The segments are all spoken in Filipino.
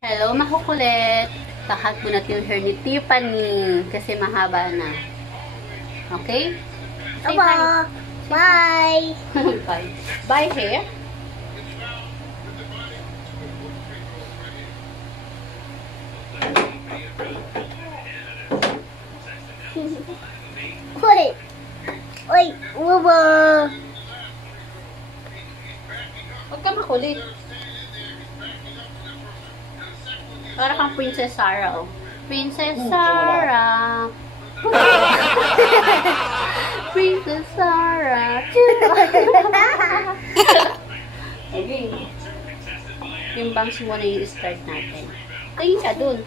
Hello, makukulit. Kakat mo natin yung hair ni Tiffany kasi mahaba na. Okay? Say hi. Bye. Bye. Bye, hair. Wait. Wait. Waba. Huwag ka makulit. Para kang Princess Sarah, oh. Princess Sarah. Princess Sarah. Okay. Yung bangs muna yung start natin. Tingin ka dun.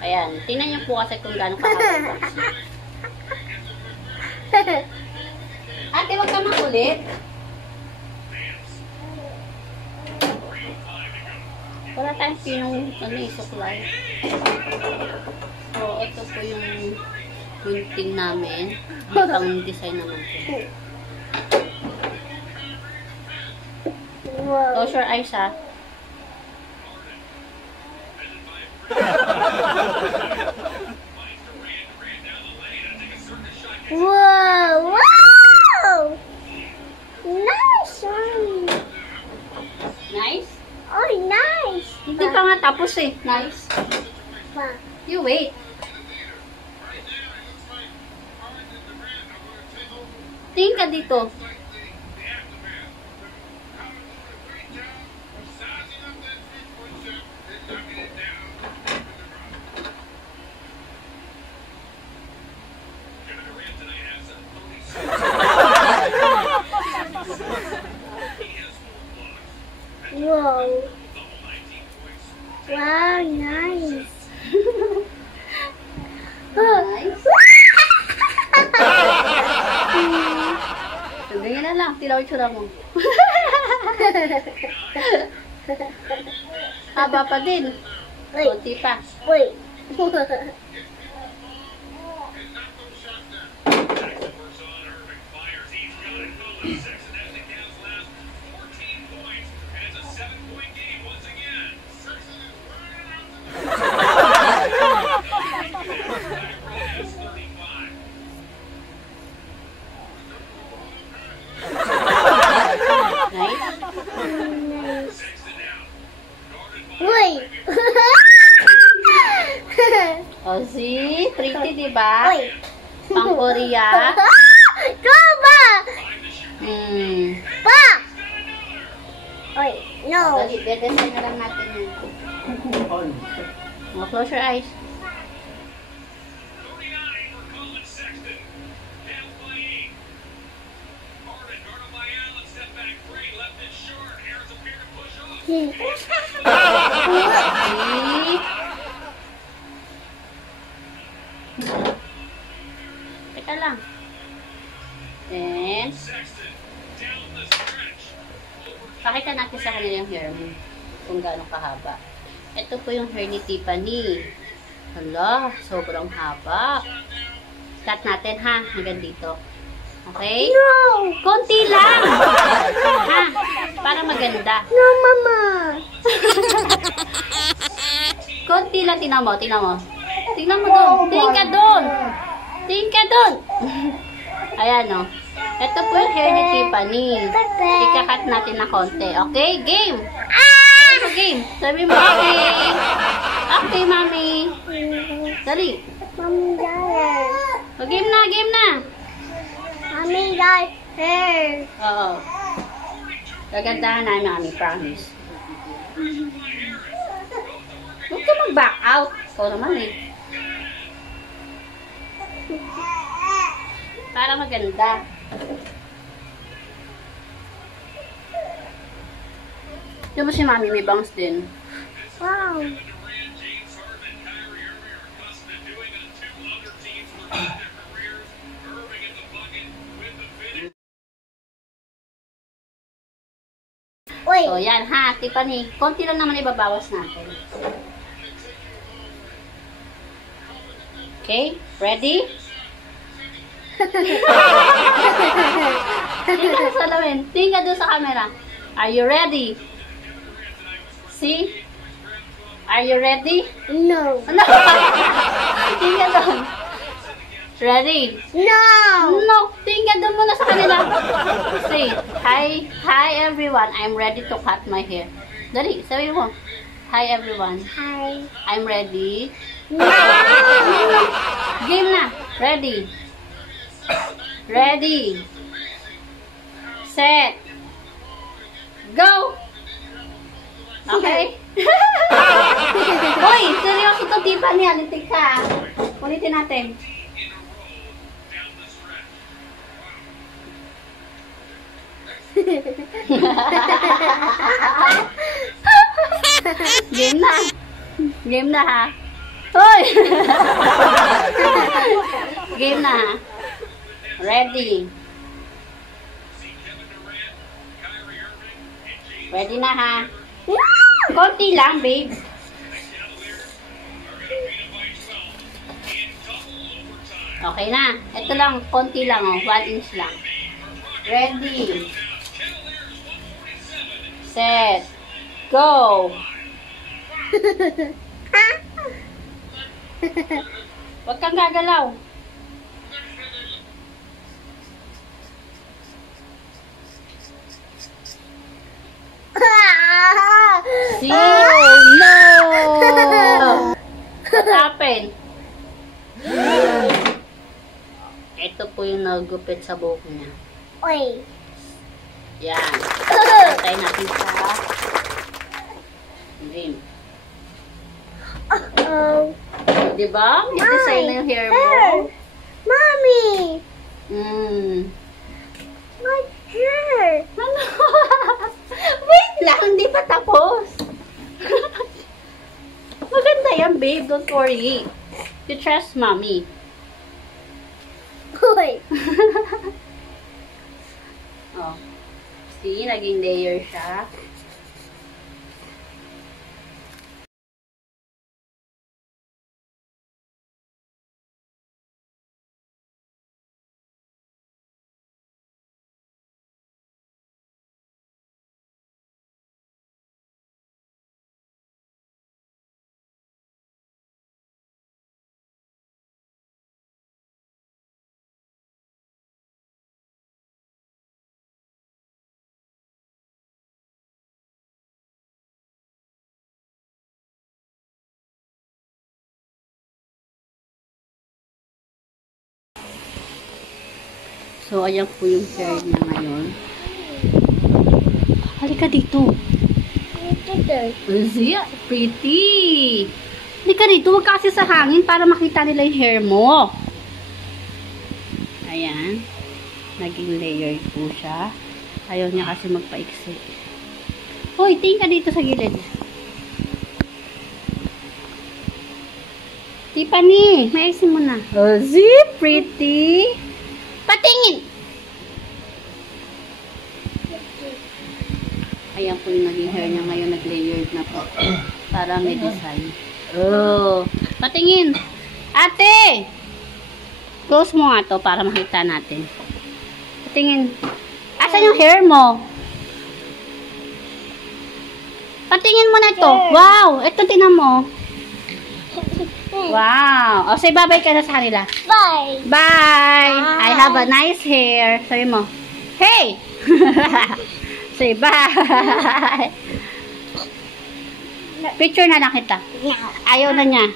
Ayan. Tingnan niyo po kasi kung gaano kahaba yung bangs mo. Ate, wag ka makulit. Wala tayong pinong suklay. So, ito po yung gunting namin. May pang-design naman po. Wow. Close your eyes, ha? Wow. Wow. Nice one. Nice? Oh, nice. Hindi pa nga tapos eh. Nice. Pa. You wait. Tingin ka dito. Wow. Wow, nice. Nice. So, ganyan na lang. Tilaw yung tsura mo. Haba pa din. Wait. Kunti pa. Wait. Nice. Nice. Wait. O, see? Pretty, diba? Wait. Pang Korea. Coba. Pa. Wait. No. Dali, dedesign na lang natin yun. O, close your eyes. See? Teka lang. Then, pakita natin sa kanila yung hair mo. Kung gaano kahaba. Ito po yung hair ni Tiffany. Hala, sobrang haba. Cut natin ha, hanggang dito. Okay? No. Konti lang! Ha? Para maganda. No, Mama. Konti lang, tingnan mo, tingnan mo. Tingnan mo doon. Tingin ka doon. Tingin ka doon. Ayan, o. Ito po yung hair ni Tiffany. Ika-cut natin na konti. Okay? Game! Ano game? Sabi mo, okay. Okay, mami. Dali. Mommy died. O, game na, game na. Mommy died hair. Oo. Gagandahan namin, mami, promise. Huwag ka mag-back out. Ikaw naman eh. Para maganda. Di ba si mami may bangs din? Wow. Wait. So, yan ha, Tiffany. Konti lang naman ibabawas natin. Okay? Ready? Tingnan sa salamin. Tingnan doon sa camera. Are you ready? See? Are you ready? No. Ano? Tingin ka doon. Ready? No. No, tingin ka doon muna sa kanila. Say, hi everyone. I'm ready to cut my hair. Dali, sabi mo. Hi everyone. Hi. I'm ready. No. Game na. Ready. Ready. Set. Go. Okay? Hoy, seryoso to, Tiffany. Alitik ka. Ulitin natin. Game na. Game na, ha? Hoy! Game na, ha? Ready. Ready na, ha? Konti lang, babe. Okay na. Ito lang, konti lang, oh. 1 inch lang. Ready. Set. Go. Huwag kang gagalaw. See? No! What happened? Ito po yung nagupit sa buhok niya. Oy. Yan. Patay natin sa dream. Uh-oh. Diba? May design na yung hair mo. Mommy. My hair. Ano? Wait lang, hindi pa tapos. Maganda yan, babe. Don't worry. You trust mommy. Oy. Oh. See, naging layer siya. So, ayan po yung hair niya ngayon. Halika dito. Zia, pretty. Halika dito, wag kasi sa hangin para makita nila yung hair mo. Ayan. Naging layered po siya. Ayaw niya kasi magpaiksi. Hoy, tingin ka dito sa gilid. Tiffany, maiksi mo na. Zia, pretty. Patingin! Ayan po yung naging hair niya ngayon. Nag-layered na po. Para may design. Oh! Patingin! Ate! Close mo nga to para makita natin. Patingin. Asan yung hair mo? Patingin mo na ito. Wow! Ito tinan mo. Wow! O, say bye-bye ka na sa kanila. Bye. Bye! I have a nice hair. Sabi mo, hey! Say bye! Picture na lang kita. Ayaw na niya.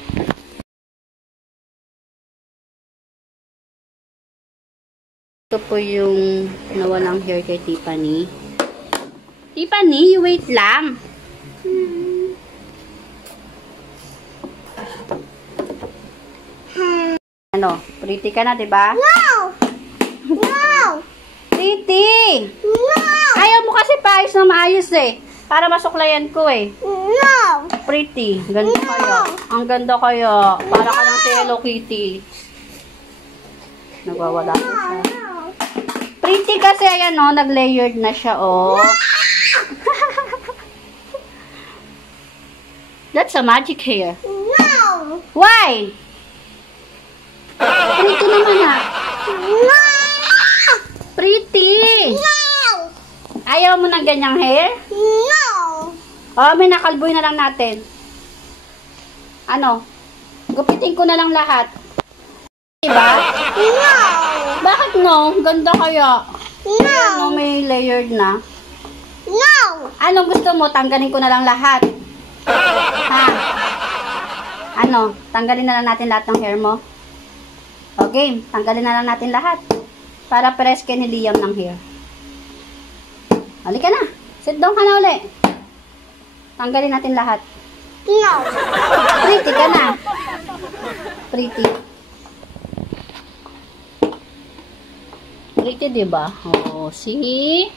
Ito po yung nawalang hair kay Tiffany. Tiffany, you wait lang. Ano? Pretty ka na, diba? No. No. Pretty! No. Ayaw mo kasi paayos na maayos eh. Para masuklayan ko eh. No. Pretty. Ganda kayo. Ang ganda kayo. Para ka ng si Hello Kitty. Nagwawala ko siya. Pretty kasi ayan o. Nag-layered na siya o. That's a magic hair. No. Why? Pretty naman ah. No. Pretty! No. Ayaw mo ng ganyang hair? No. Oh, may nakalboy na lang natin. Ano? Gupitin ko na lang lahat. Diba? No. Bakit no? Ganda kaya. No. No, may layered na. No. Ano gusto mo? Tanggalin ko na lang lahat. Ha? Ano? Tanggalin na lang natin lahat ng hair mo? Okay, tanggalin na lang natin lahat. Para pares kay ni Liam ng hair. Halika na. Sit down ka na uli. Tanggalin natin lahat. No. Pretty ka na. Pretty. Pretty, diba? Oh, see?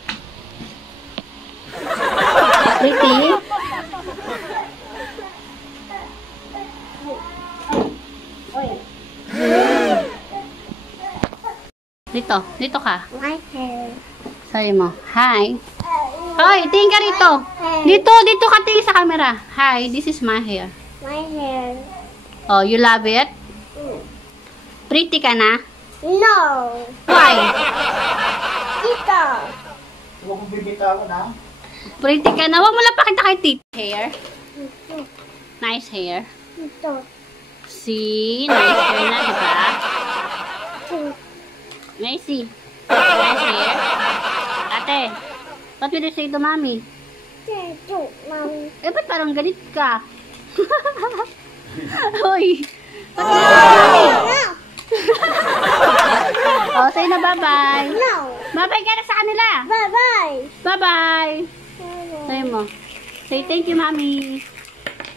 Pretty. Dito ka. My hair. Sabi mo, hi. Hoy, tingin ka rito. Dito ka tingin sa camera. Hi, this is my hair. My hair. Oh, you love it? Pretty ka na? No. Why? Dito. Huwag kong bibitawan ha. Pretty ka na. Huwag mo lang pakita kay tita. Hair. Nice hair. Dito. See? Nice hair na, diba? Nice. Nice hair. Ate, what will you say to mommy? Dito. Mommy. Eh, ba't parang galit ka? Hoy! Ba't galit ka, mommy? No. Oh, say na bye-bye. No. Bye-bye ka na sa kanila. Bye-bye. Bye-bye. Say mo. Say thank you, mommy.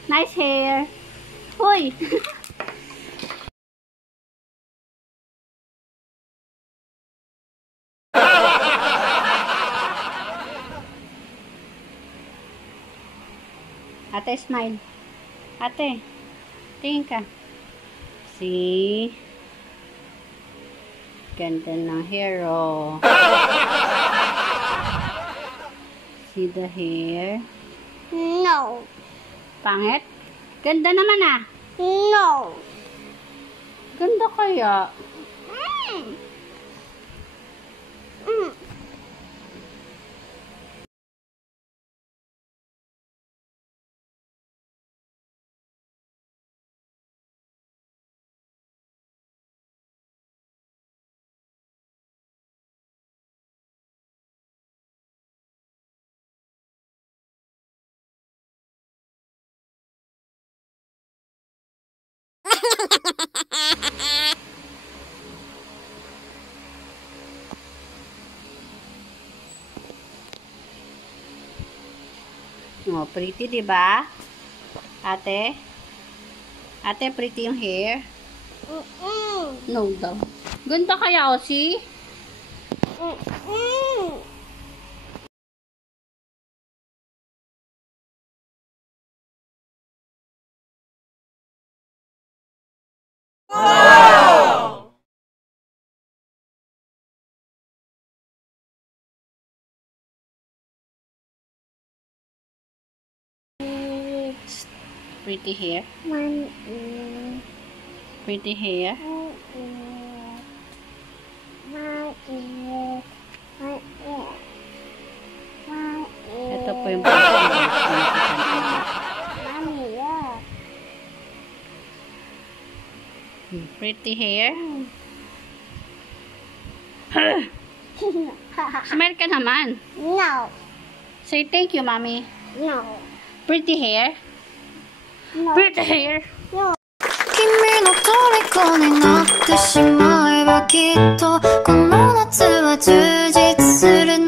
Nice hair. Hoy! Ate, smile. Ate, tingin ka. See? Ganda ng hair, oh. See the hair? No. Pangit? Ganda naman, ah. No. Ganda kaya. Oh, pretty, diba? Ate? Ate, pretty yung hair? No daw. Ganda kaya, oh, see? Pretty hair. Pretty hair. Ito po yung pretty hair. Smile ka naman. No. Say thank you, mommy. No. Pretty hair. No. Pretty hair. 君の虜になってしまえばきっとこの夏は充実する